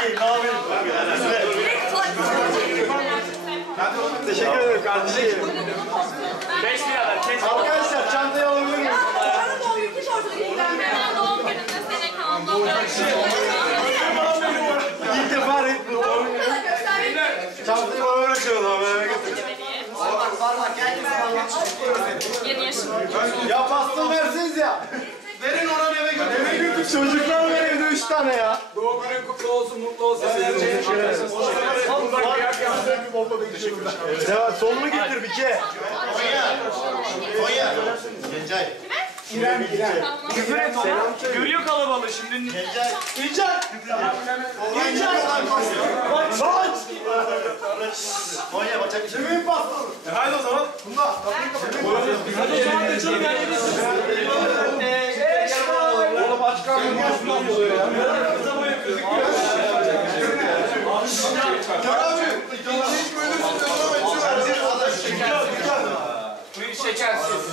Türkiye'yi ne yapayım? Teşekkür ederim kardeşim. Beş birader, kesin. Arkadaşlar çantayı alabilir miyim? Ben doğum günü şortunu Ben doğum gününde sene kaldım. İlk defa renkli doğum günü. Çantayı bana bırakıyordu ama eve getirdim. Yeni yaşım. Ya pastayı versiniz ya. Verin ona eve götürün. Eve götürün çocuklar tane ya. Doğum günün kutlu olsun, mutlu olsun. Devam solunu getir bir ke. Konya. Gencay. Küfür et ona. Görüyor kalabalığı şimdi. Gencay. İlcan. İlcan. Lan. Konya bacak içi. Kimin pastası? Haydi o zaman. Oğlum aç karnını Başkanım yapmıyor ya. Gel abi. İkinci bölüm devam ediyor. Şekersiz.